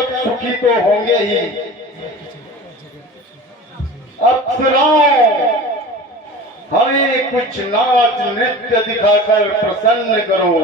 सब सुखी तो होंगे ही। अप्सराओं, हमें कुछ नाच नृत्य दिखाकर प्रसन्न करो।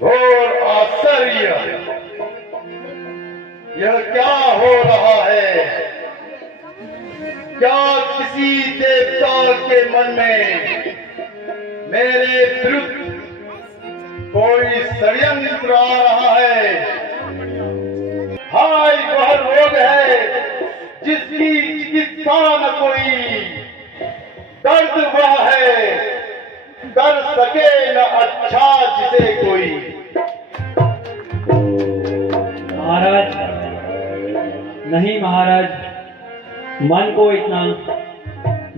घोर आश्चर्य, यह क्या हो रहा है? क्या किसी देवता के मन में मेरे विरुद्ध कोई षड्यंत्र आ रहा है? हाय, वह रोग है जिसकी चिकित्सा न कोई, दर्द वह है कर सके न अच्छा जिसे कोई। महाराज, नहीं महाराज, मन को इतना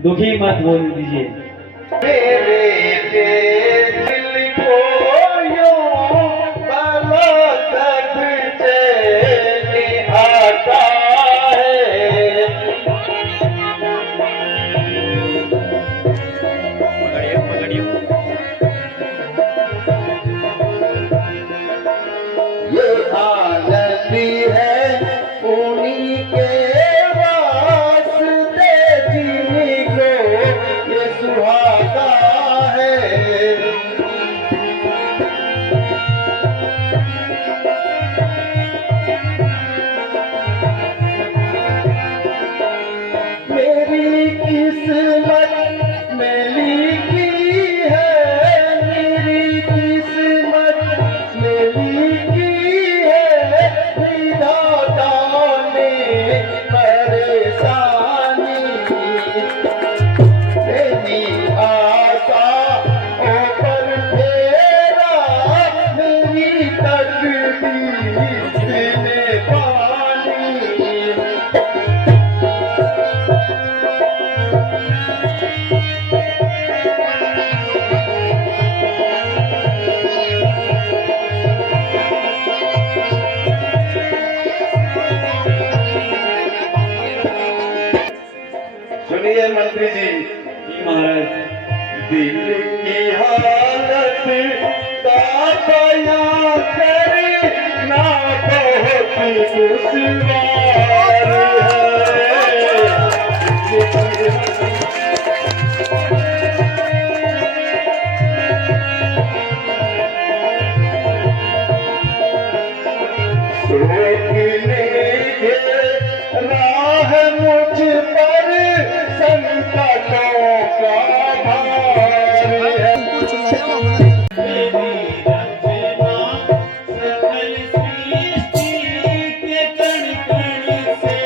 दुखी मत बोल दीजिए। मेरे दिल को यूं पलक चैन आता है। ये आनंदी है उन्हीं के वास्ते जिनको ये सुहाता है। मेरी किस्मत में लिखी है, मेरी किस्मत में लिखी है, विधाता ने परेशानी। मेरी आशा ऊपर फेरा, मेरी तकदीर में पानी। सुनिए मंत्री जी। महाराज, दिल की हालत का बयां करना बहुत दुश्वार रोकने के राह मुझ पर संकटों का भार है। सकल सृष्टि के कण कण से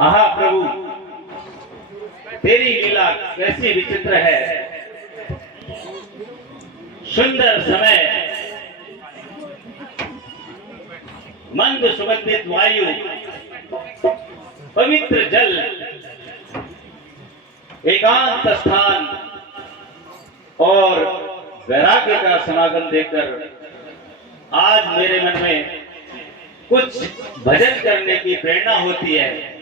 आहा प्रभु, तेरी लीला कैसी विचित्र है। सुंदर समय, मंद सुगंधित वायु, पवित्र जल, एकांत स्थान और वैराग्य का समागम देखकर आज मेरे मन में कुछ भजन करने की प्रेरणा होती है।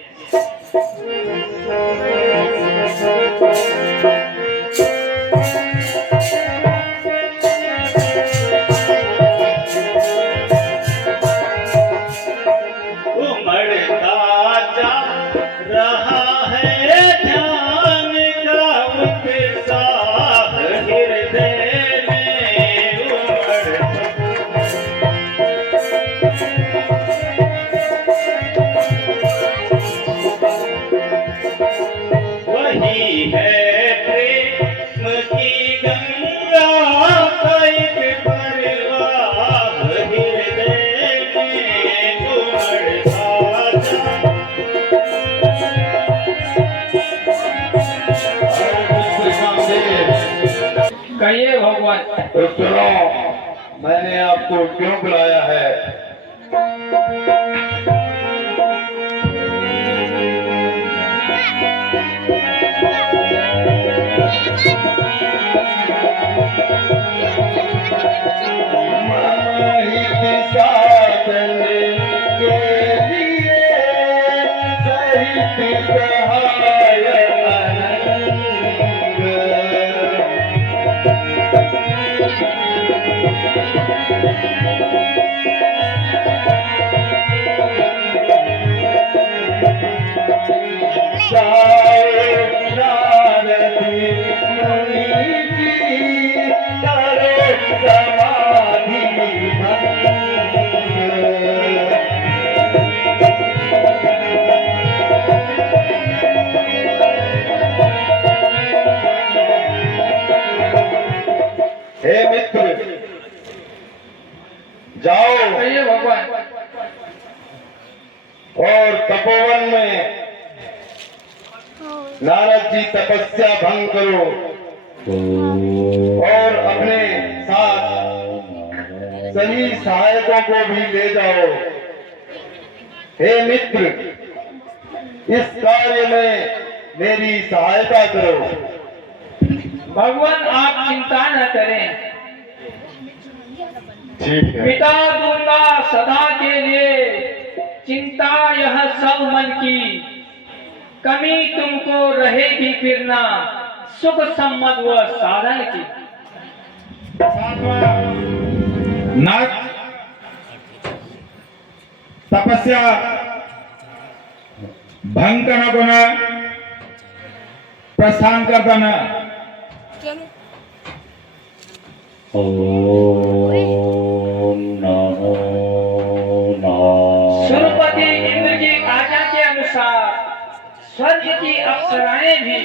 उमड़ता जा रहा है ध्यान का उत्साह हृदय में, वही है प्रेम की गंगा का एक प्रवाह हृदय में उमड़ता जा। कहिए भगवान। तो सुनो, मैंने आपको क्यों बुलाया है। महित साधन के लिए सहित सहाय अनंग। हे मित्र, जाओ कहिए भगवान। और तपोवन में नारद जी तपस्या भंग करो और अपने साथ सही सहायकों को भी ले जाओ। हे मित्र, इस कार्य में मेरी सहायता करो। भगवान आप चिंता न करें, ठीक है। मिटा दूंगा सदा के लिए चिंता यह सब मन की। कमी तुमको रहेगी फिर ना सुख सम्मत व साधन की। नाथ तपस्या भंग करना को न प्रस्थान करता न। सुरपति इंद्र की आज्ञा के अनुसार स्वर्ग की अप्सराएं भी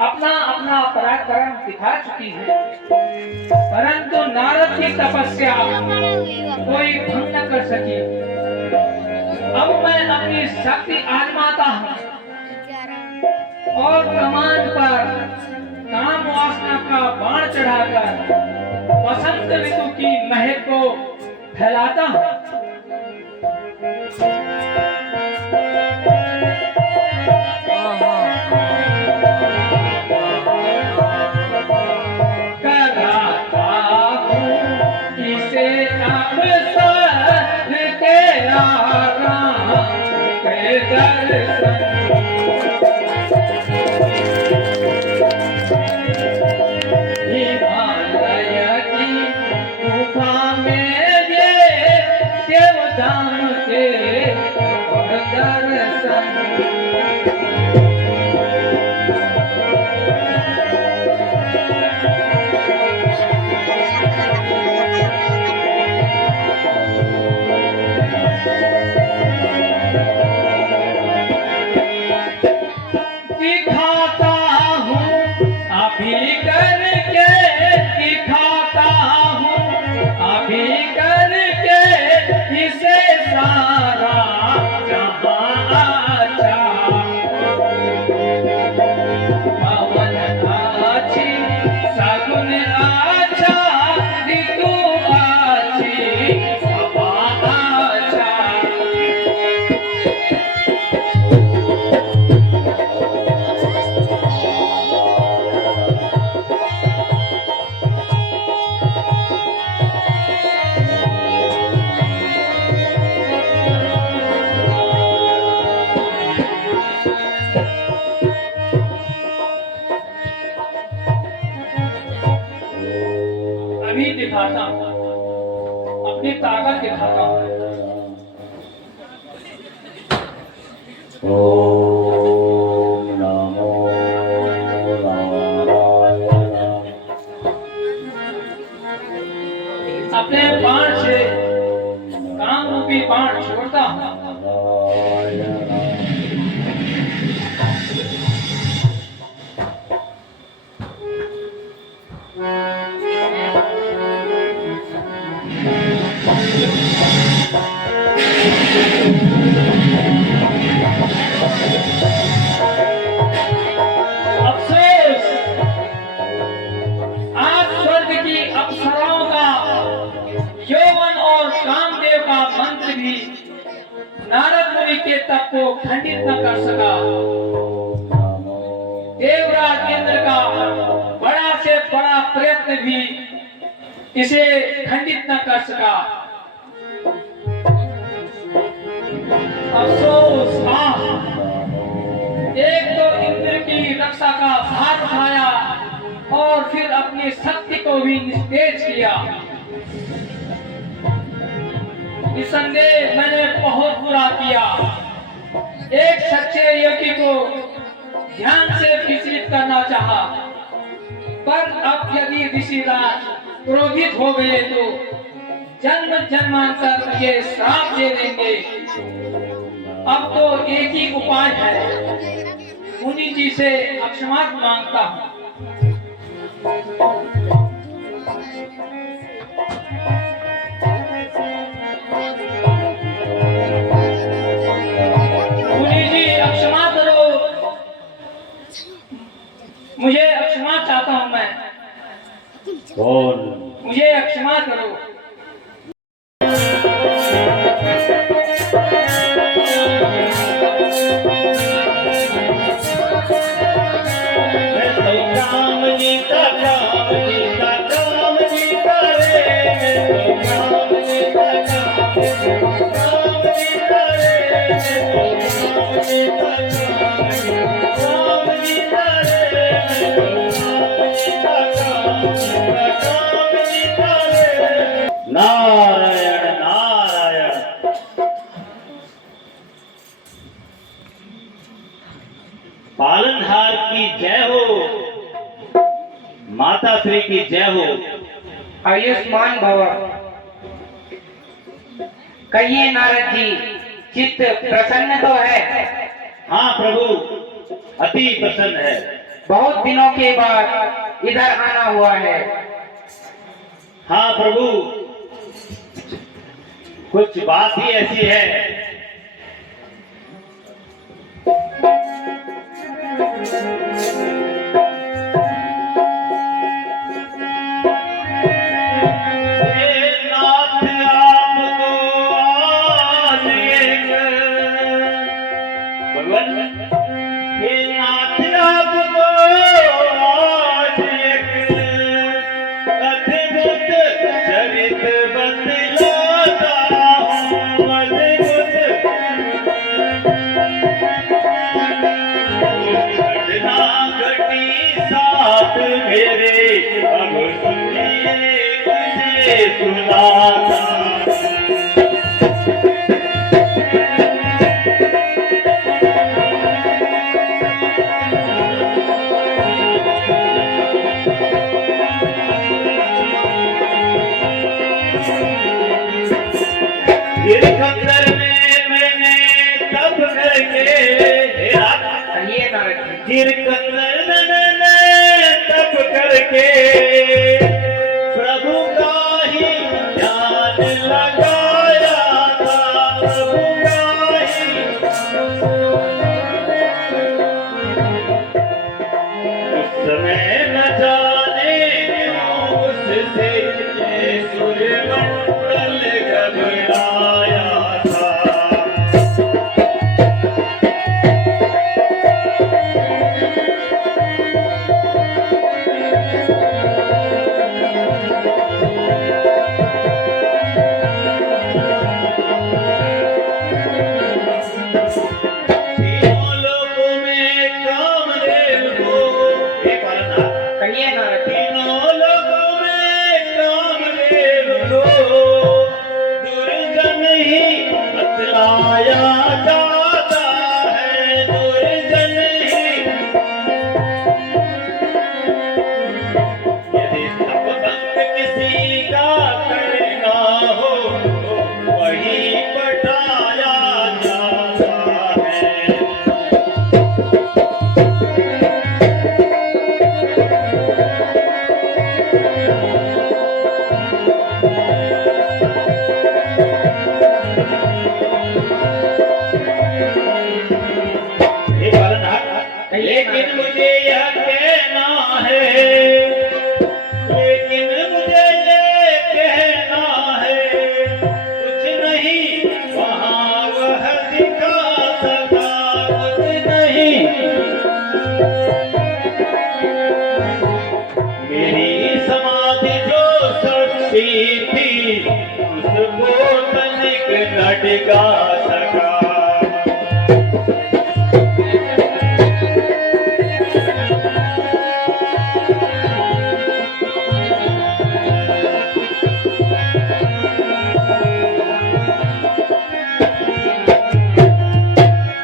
अपना अपना पराक्रम दिखा चुकी हैं, परंतु नारद की तपस्या कोई भंग न कर सकी। अब मैं अपनी शक्ति आजमाता हूँ और कमान पर काम वासना का बाण चढ़ाकर वसंत ऋतु की महक को फैलाता हूँ। कराता हूँ इसे अवसर के आराम के दर्शन। हिमालय की गुफा में ये देवदान के दर्शन। दिखाता हूँ अभी करके, दिखाता हूँ अभी करके इसे सारा जहां अच्छा ओम नमो नारायण। अपने बाण से काम रूपी बाण छोड़ता हूँ। अफसोस, आज स्वर्ग की अप्सराओं का यौवन और कामदेव का मंत्र भी नारद मुनि के तप को खंडित न कर सका। देवराज इंद्र का बड़ा से बड़ा प्रयत्न भी इसे खंडित न कर सका। अफसोस, एक तो इंद्र की रक्षा का भार उठाया और फिर अपनी शक्ति को भी निस्तेज किया। निसंदेह मैंने बहुत बुरा किया। एक सच्चे योगी को ध्यान से विचलित करना चाहा, पर अब यदि ऋषिराज क्रोधित हो गए तो जन्म जन्मांतर मुझे श्राप दे देंगे। अब तो एक ही उपाय है, मुनि जी से क्षमा मांगता हूँ। मुनि जी क्षमा करो, मुझे क्षमा चाहता हूँ मैं। कौन? मुझे क्षमा करो। नारायण नारायण। पालनहार की जय हो, माता श्री की जय हो। आयुष्मान भव। कहिए नारद जी, चित्त प्रसन्न तो है? हाँ प्रभु, अति प्रसन्न है। बहुत दिनों के बाद इधर आना हुआ है। हाँ प्रभु, कुछ बात ही ऐसी है। तप करके प्रभु का ही ध्यान लगाया था, प्रभु का ही। उस समय न जाने क्यों उससे ये सूर्यमंडल घबराया था। बतलाया जाता है, मेरी समाधि जो सच्ची थी उसको तनिक न डिगा सका।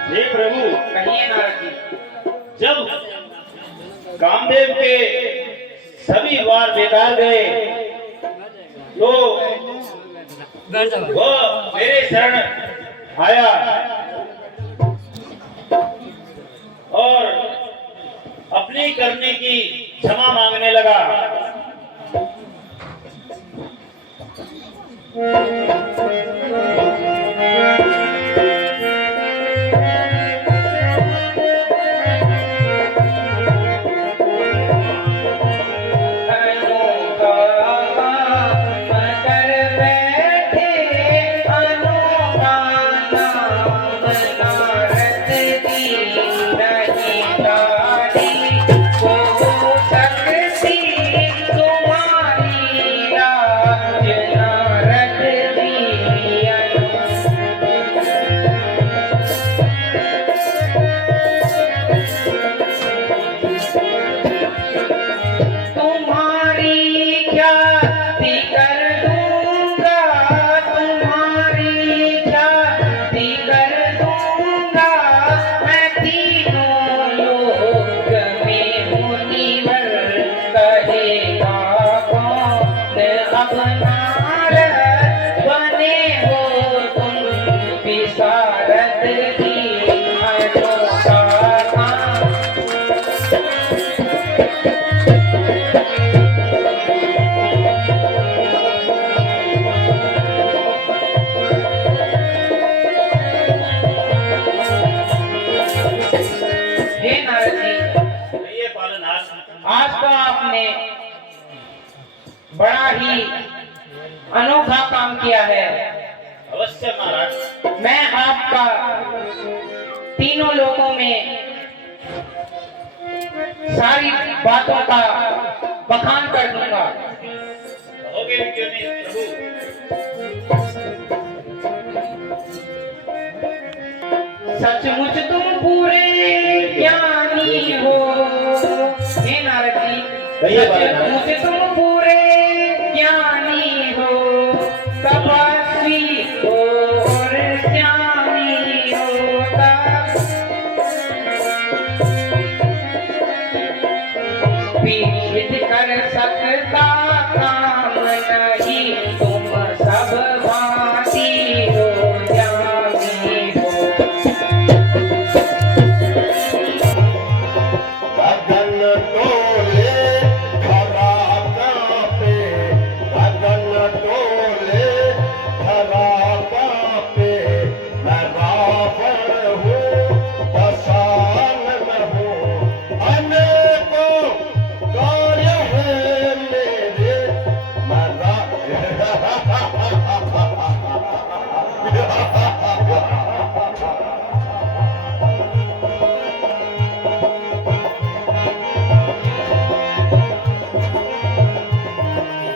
हे प्रभु, कहिए नारद जी। जब कामदेव के सभी वार बेकार गए तो वह मेरे शरण आया और अपनी करने की क्षमा मांगने लगा। आज तो आपने बड़ा ही अनोखा काम किया है। अवश्य महाराज। मैं आपका तीनों लोगों में सारी बातों का बखान कर दूंगा। कहोगे भी क्यों नहीं प्रभु। सचमुच तुम पूरे ज्ञानी हो। हे नारद जी, सचमुच तुम पूरे ज्ञानी हो, तपस्वी हो और ज्ञानी हो। विहित कर सकता काम नहीं, तुम सब भांति हो ज्ञानी हो। गगन तोले धरा कांपे, गगन तोले धरा कांपे। मैं रावण हूँ दशानन हूँ, अनेकों कार्य हैं मेरे। मैं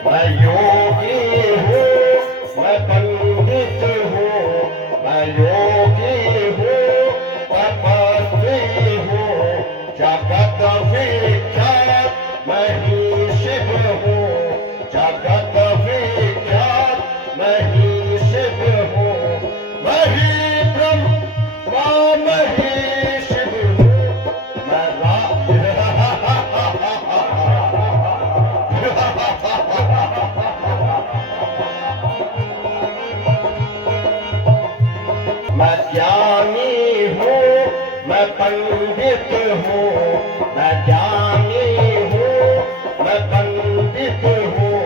मैं योगी हूँ, मैं पंडित हूँ, मैं योगी हूँ, तपस्वी हूँ, जगत विख्यात मैं ही शिव हूँ, जगत विख्यात मैं ही शिव हूँ, मैं ही ब्रह्मा मैं ही शिव हूँ, मैं मैं ज्ञानी हूँ, मैं पंडित हूँ, मैं ज्ञानी हूँ, मैं पंडित हूँ,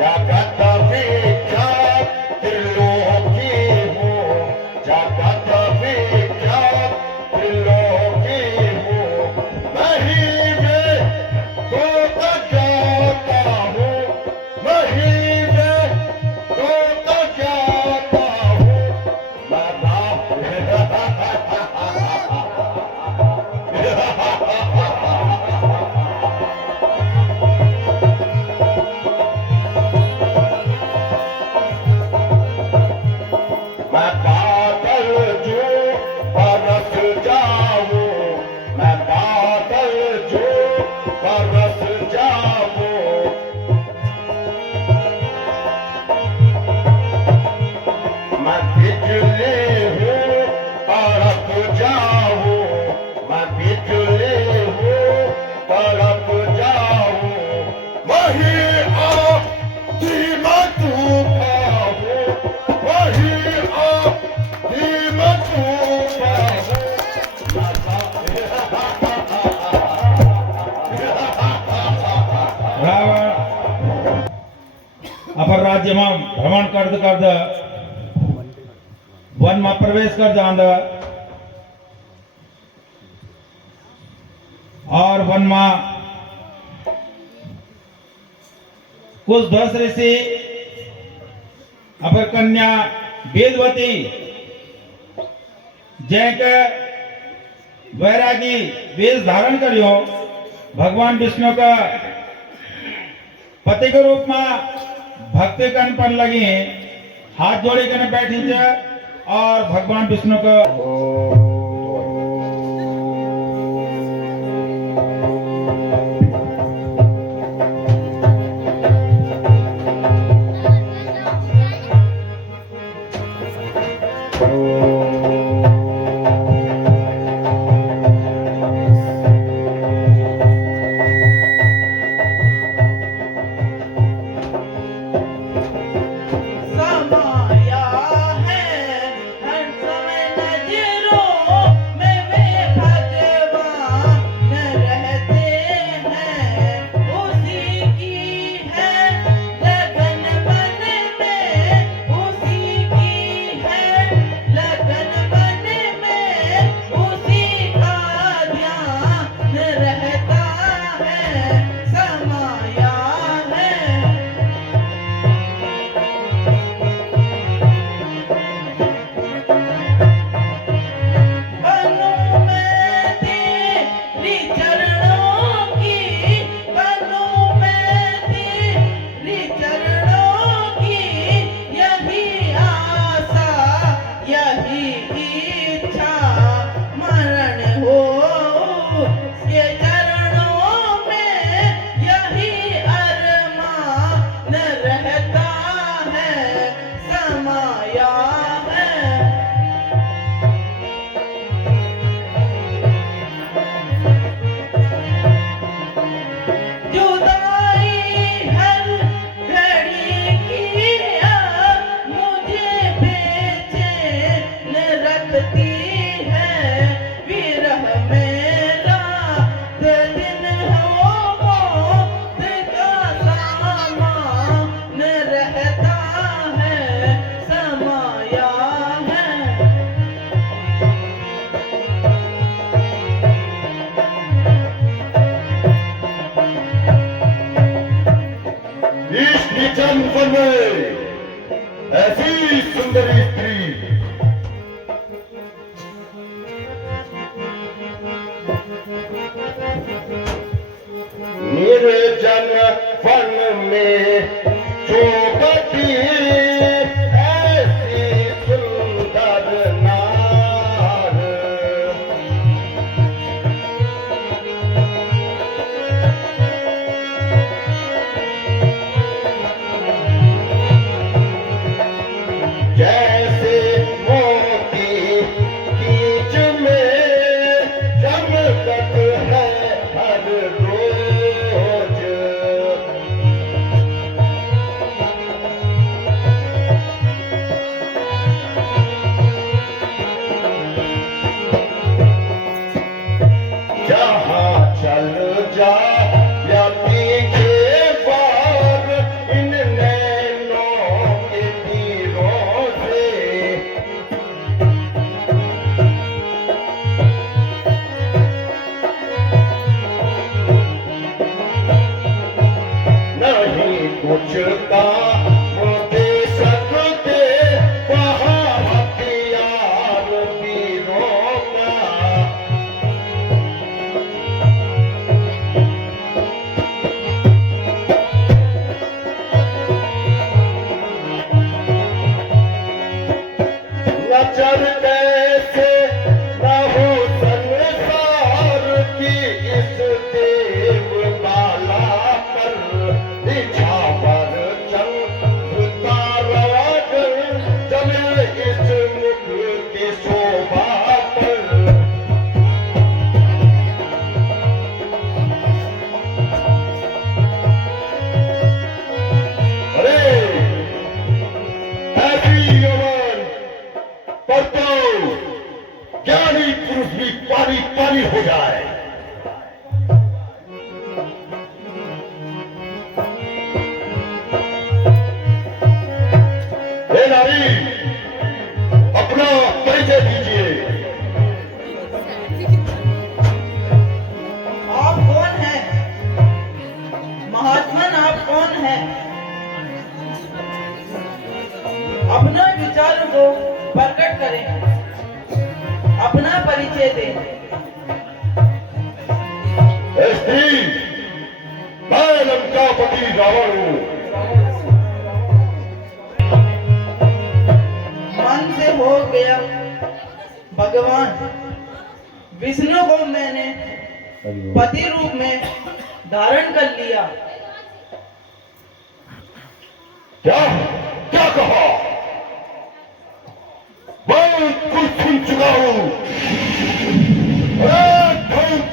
जगत विख्यात त्रिलोकी हूँ, जगत विख्यात त्रिलोकी हूँ। मैं ही वेदों का ज्ञाता हूँ, मैं ही वेदों का ज्ञाता हूँ, मैं में भ्रमण करद करद वन में प्रवेश कर जांद और वन में कुछ 10 ऋषि अपर कन्या वेदवती जैके वैरागी वेश धारण करियो भगवान विष्णु का पति के रूप में भक्ति करने पर लगी हाथ जोड़े करने बैठी थे और भगवान विष्णु का समाया है हर समय नजरों में वे भगवान रहते हैं उसी की है लगन मन में उसी की है लगन मन में उसी का ध्यान रहता है समाया है बनूं मैं तेरी चरणों की बनूं मैं तेरी चरणों की यही आशा यही इच्छा मरण हो उसके चरणों में यही अरमान रहता है समाया है जुदाई हर घड़ी किया मुझे बेचैन रखती है विरह मेरा दिन हो मौत का सामान रहता है समाया है इस निचन वन में ऐसी सुंदरी स्त्री निर्जन वन में शोभती ऐसी सुंदर नार जैसे मोती कीच में चमकत है हर रोज जहाँ चल जा या तीखे बार इन नैनों के तीरों से नहीं कुछ काम दे सकते वहाँ हथियार तीरों का नजर कैसे न हो संसार की इस देवमाला पर निछावर चंद्र तारागण चले इस मुख की शोभा पर अरे ऐसी यमन पर तो ज्ञानी पुरुष भी पानी पानी हो जाए अपना परिचय दें। स्त्री, मैं लंकापति रावण हूँ। मन से हो गया भगवान विष्णु को मैंने पति रूप में धारण कर लिया। क्या क्या कहा? मैं कुछ सुन चुका हूँ, बहुत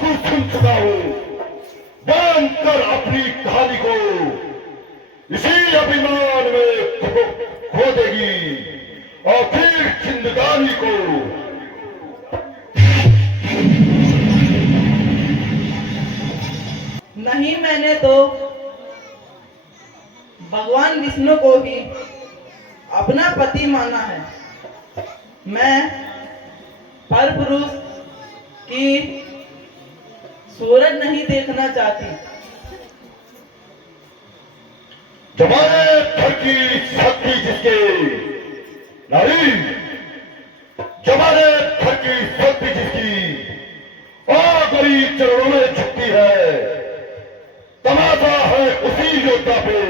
कुछ सुन चुका हूँ। जानकर अपनी कहानी को इसी अभिमान में खो देगी और फिर जिंदगानी को। नहीं, मैंने तो भगवान विष्णु को ही अपना पति माना है। मैं परपुरुष की सूरत नहीं देखना चाहती। जमाने भर की शक्ति जिसके नारी, जमाने भर की शक्ति जिसकी आखिरी चरणों में झुकती है, तमाशा है उसी योद्धा पे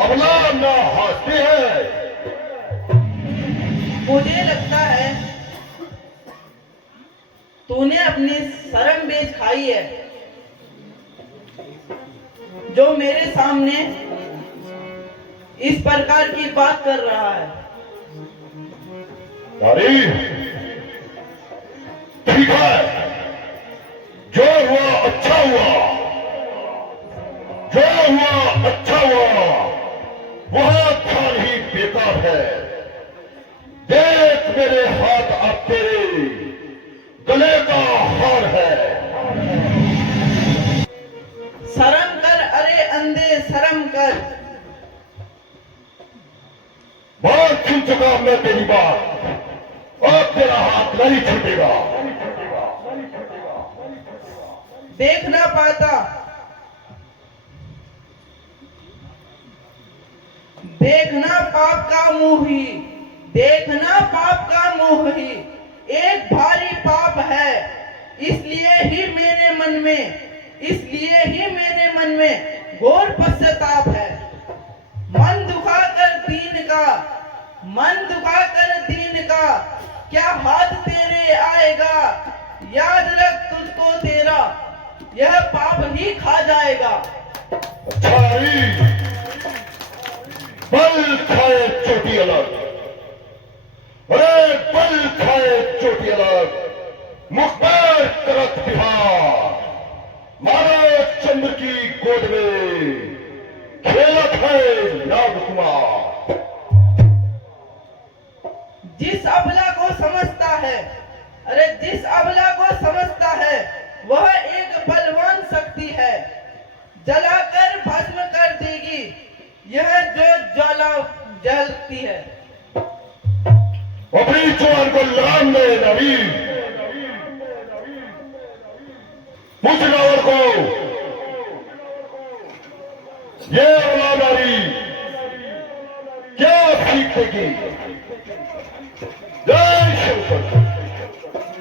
अबला ना हंसती है। मुझे लगता है तूने अपनी शर्म बेच खाई है, जो मेरे सामने इस प्रकार की बात कर रहा है। नारी, ठीक है, जो हुआ अच्छा हुआ, जो हुआ अच्छा हुआ, वह ध्यान ही बेकार है। देख मेरे हाथ अब तेरे गले का हार है। शर्म कर, अरे अंधे शर्म कर। बहुत सुन चुका मैं तेरी बात, अब तेरा हाथ नहीं छूटेगा। देख ना पाता, देखना पाप का मुंह ही, देखना पाप का मुंह ही एक भारी पाप है। इसलिए ही मेरे मन में घोर पश्चाताप है। मन दुखा कर दीन का क्या हाथ तेरे आएगा। याद रख, तुझको तेरा यह पाप ही खा जाएगा। अच्छा नारी, बल खाए चोटी अलग, अरे बल खाए चोटी अलग, मुखबर करत बिहार, मानो चंद्र की गोद में खेलत है नाग कुमार। जिस अबला को समझता है, अरे जिस अबला को समझता है, वह एक बलवान शक्ति है। जलाकर भस्म कर देगी यह जो ज्वाला जलती है। अपनी जुबान को लगाम दे नारी, पूछ रावण को, ये अबला नारी क्या सीख देगी। जय शिव।